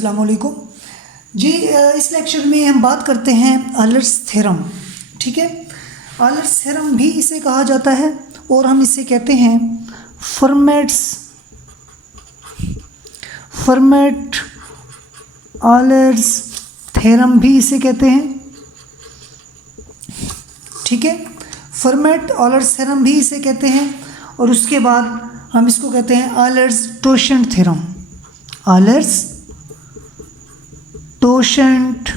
अस्सलाम वालेकुम जी। इस लेक्चर में हम बात करते हैं ऑयलर्स थ्योरम। ठीक है, ऑयलर्स थ्योरम भी इसे कहा जाता है और हम इसे कहते हैं फर्मेट ऑयलर्स थ्योरम भी इसे कहते हैं। ठीक है, फर्मेट ऑयलर्स थ्योरम भी इसे कहते हैं और उसके बाद हम इसको कहते हैं ऑयलर्स-टोशेंट थ्योरम। ऑयलर्स-टोशेंट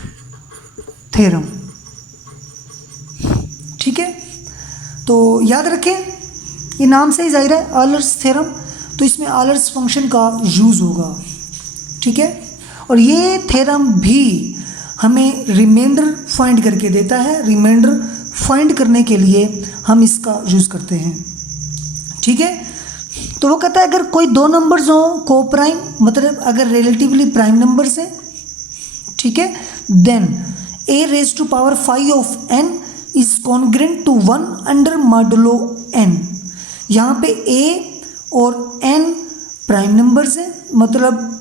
थ्योरम। ठीक है, तो याद रखें ये नाम से ही जाहिर है ऑयलर्स थ्योरम, तो इसमें ऑयलर्स फंक्शन का यूज़ होगा। ठीक है, और ये थ्योरम भी हमें रिमाइंडर फाइंड करके देता है। रिमाइंडर फाइंड करने के लिए हम इसका यूज़ करते हैं। ठीक है, तो वो कहता है अगर कोई दो नंबर्स हों को प्राइम, मतलब अगर रिलेटिवली प्राइम नंबर्स हैं, ठीक है, then a raised to power 5 of n is congruent to 1 under modulo n। यहाँ पे a और n प्राइम नंबर्स हैं, मतलब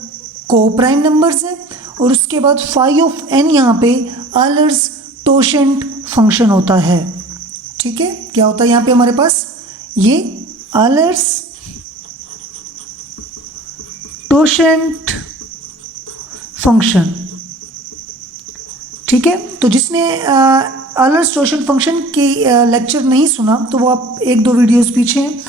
को प्राइम नंबर्स हैं, और उसके बाद 5 ऑफ n यहाँ पे ऑयलर्स टोशेंट फंक्शन होता है। ठीक है, क्या होता है यहाँ पे हमारे पास ये ऑयलर्स टोशेंट फंक्शन। ठीक है, तो जिसने ऑयलर्स टोशेंट फंक्शन की लेक्चर नहीं सुना तो वो आप एक दो वीडियोस पीछे हैं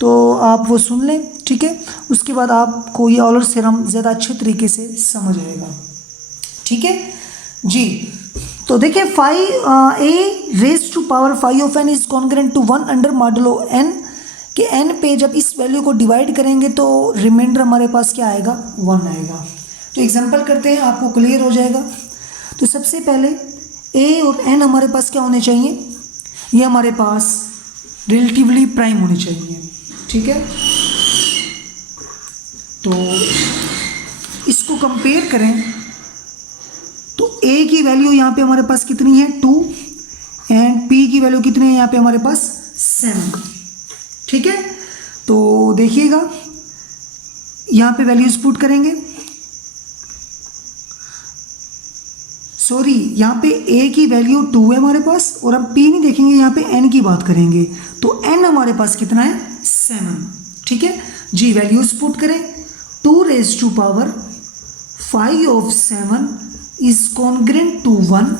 तो आप वो सुन लें। ठीक है, उसके बाद आपको ये ऑयलर्स थ्योरम ज़्यादा अच्छे तरीके से समझ आएगा। ठीक है जी, तो देखिए 5a raise to power 5 of n is congruent to 1 under modulo n कि n पे जब इस वैल्यू को डिवाइड करेंगे तो रिमाइंडर हमारे पास क्या आएगा, 1 आएगा। तो एग्जांपल करते हैं, आपको क्लियर हो जाएगा। तो सबसे पहले a और n हमारे पास क्या होने चाहिए, ये हमारे पास रिलेटिवली प्राइम होने चाहिए। ठीक है, तो इसको कंपेयर करें तो a की वैल्यू यहाँ पे हमारे पास कितनी है 2 एंड p की वैल्यू कितनी है यहाँ पे हमारे पास 7। ठीक है, तो देखिएगा यहाँ पे वैल्यूज पुट करेंगे, सॉरी यहाँ पे a की वैल्यू 2 है हमारे पास और हम p नहीं देखेंगे, यहाँ पे n की बात करेंगे तो n हमारे पास कितना है 7। ठीक है जी, वैल्यूज पुट करें 2 raise to power 5 of 7 is congruent to 1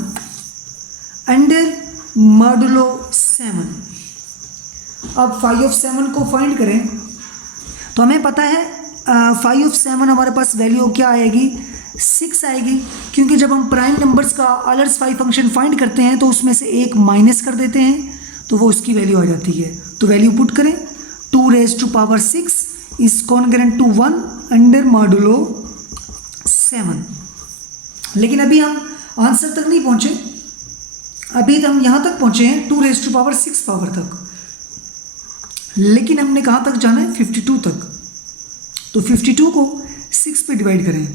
under modulo 7। अब 5 ऑफ 7 को फाइंड करें तो हमें पता है 5 ऑफ 7 हमारे पास वैल्यू क्या आएगी, 6 आएगी, क्योंकि जब हम प्राइम नंबर्स का ऑयलर्स 5 फंक्शन फाइंड करते हैं तो उसमें से एक माइनस कर देते हैं तो वो उसकी वैल्यू आ जाती है। तो वैल्यू पुट करें 2 raise to power 6 is congruent to 1 under modulo 7। लेकिन अभी हम आंसर तक नहीं पहुंचे, अभी तो हम यहाँ तक पहुंचे हैं 2 रेज टू पावर 6 पावर तक, लेकिन हमने कहाँ तक जाना है 52 तक। तो 52 को 6 पे डिवाइड करें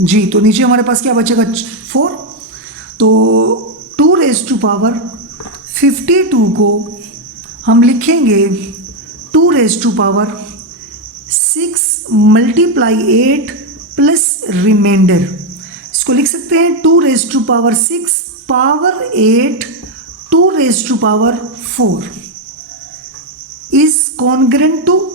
जी, तो नीचे हमारे पास क्या बचेगा 4। तो 2 रेज टू पावर 52 को हम लिखेंगे 2 raise to power 6 multiply 8 plus remainder. इसको लिख सकते हैं 2 raise to power 6 power 8 2 raise to power 4 is congruent to,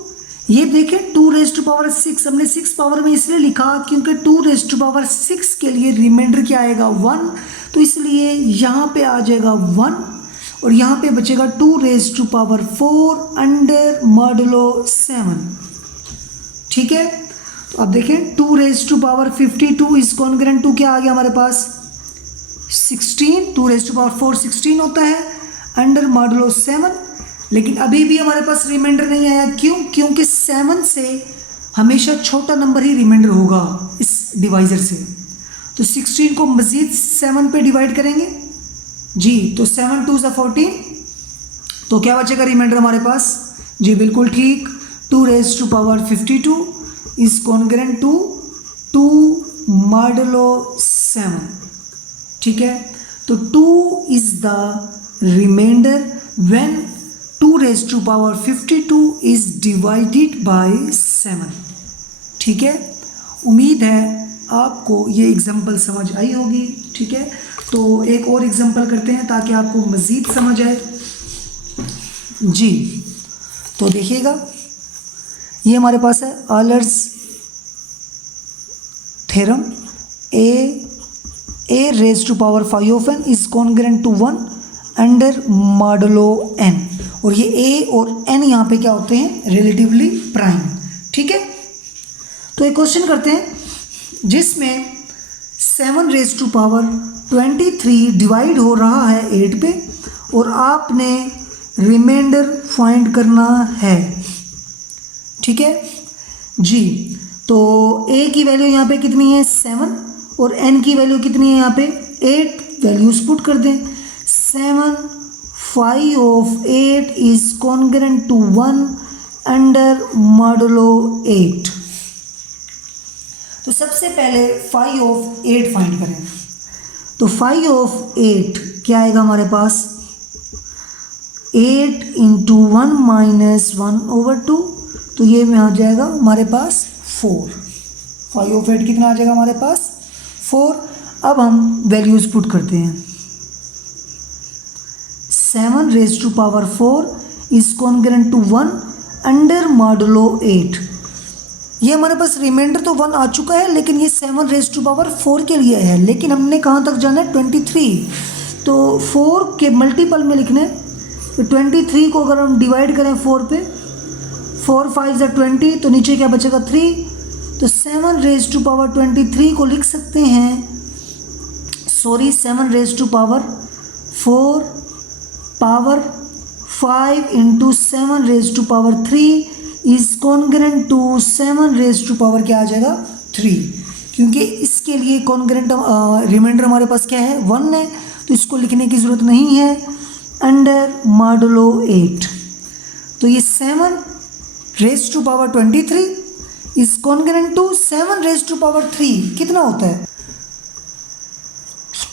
ये देखें 2 रेज टू पावर 6 हमने 6 पावर में इसलिए लिखा क्योंकि 2 रेज टू पावर 6 के लिए रिमाइंडर क्या आएगा 1, तो इसलिए यहाँ पे आ जाएगा 1 और यहाँ पे बचेगा 2 raise to power 4 under modulo 7। ठीक है, तो अब देखें 2 raise to power 52 is congruent to क्या आ गया हमारे पास 16, 2 रेज टू पावर 4 16 होता है अंडर मॉडुलो 7। लेकिन अभी भी हमारे पास रिमाइंडर नहीं आया, क्यों, क्योंकि 7 से हमेशा छोटा नंबर ही रिमाइंडर होगा इस डिवाइजर से। तो 16 को मज़ीद 7 पे डिवाइड करेंगे जी, तो 7 2 14, तो क्या बचेगा रिमाइंडर हमारे पास जी, बिल्कुल ठीक 2 raise to power 52 is congruent to 2 modulo 7। ठीक है, तो 2 is the remainder when 2 raised to power 52 is divided by 7। ठीक है, उम्मीद है आपको ये एग्जांपल समझ आई होगी। ठीक है, तो एक और एग्जांपल करते हैं ताकि आपको मज़ीद समझ आए जी। तो देखिएगा, ये हमारे पास है Euler's theorem, a raised to power 5 of n is congruent to 1 under modulo n, और ये a और n यहाँ पे क्या होते हैं, रिलेटिवली प्राइम। ठीक है, तो एक क्वेश्चन करते हैं जिसमें 7 रेज टू पावर 23 डिवाइड हो रहा है 8 पे, और आपने रिमाइंडर फाइंड करना है। ठीक है जी, तो a की वैल्यू यहाँ पे कितनी है 7, और n की वैल्यू कितनी है यहाँ पे 8। वैल्यूज पुट कर दें। 7 5 of 8 is congruent to 1 under modulo 8। तो सबसे पहले 5 of 8 फाइंड करें। तो 5 of 8 क्या आएगा हमारे पास, 8 into 1 minus 1/2, तो ये में आ जाएगा हमारे पास 4। 5 of 8 कितना आ जाएगा हमारे पास 4। अब हम वैल्यूज पुट करते हैं। 7 raised to power 4 is congruent to 1 under modulo 8। ये हमारे पास रिमाइंडर तो 1 आ चुका है, लेकिन ये 7 raised to power 4 के लिए है, लेकिन हमने कहाँ तक जाना है 23। तो 4 के मल्टीपल में लिखने, तो 23 को अगर हम डिवाइड करें 4 पे, 4 5 या 20, तो नीचे क्या बचेगा 3। तो 7 raised to power 23 को लिख सकते हैं, 7 raised to power 4 power 5 into 7 raised to power 3 is congruent to 7 raised to power क्या आ जाएगा 3, क्योंकि इसके लिए कॉन्ग्रेंट रिमाइंडर हमारे पास क्या है 1 है, तो इसको लिखने की ज़रूरत नहीं है, अंडर मॉडुलो 8। तो ये 7 raised to power 23 is congruent to 7 raised to power 3 कितना होता है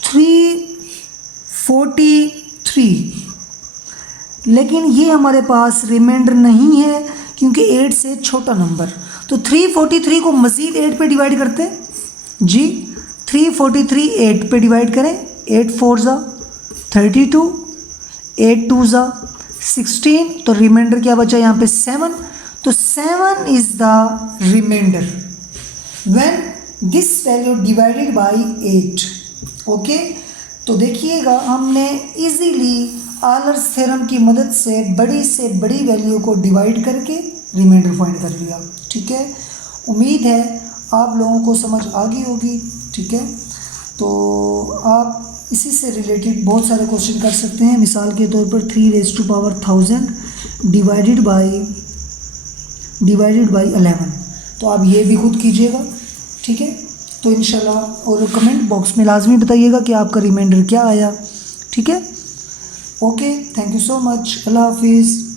343। लेकिन ये हमारे पास रिमाइंडर नहीं है क्योंकि 8 से छोटा नंबर। तो 343 को मज़ीद 8 पे डिवाइड करते हैं जी। 343 8 पे डिवाइड करें, 8 4 ज़ा 32, 8 2 ज़ा 16, तो रिमाइंडर क्या बचा यहाँ पे 7। तो 7 is the remainder when this value divided by 8। Okay, तो देखिएगा हमने इजीली ऑयलर्स थ्योरम की मदद से बड़ी वैल्यू को डिवाइड करके रिमाइंडर फाइंड कर लिया। ठीक है, उम्मीद है आप लोगों को समझ आ गई होगी। ठीक है, तो आप इसी से रिलेटेड बहुत सारे क्वेश्चन कर सकते हैं। मिसाल के तौर पर 3 raised to power 1000 divided by 11, तो आप ये भी खुद कीजिएगा। ठीक है, तो इंशाल्लाह, और कमेंट बॉक्स में लाजमी बताइएगा कि आपका रिमाइंडर क्या आया। ठीक है, okay, thank you so much, अल्लाह हाफिज़।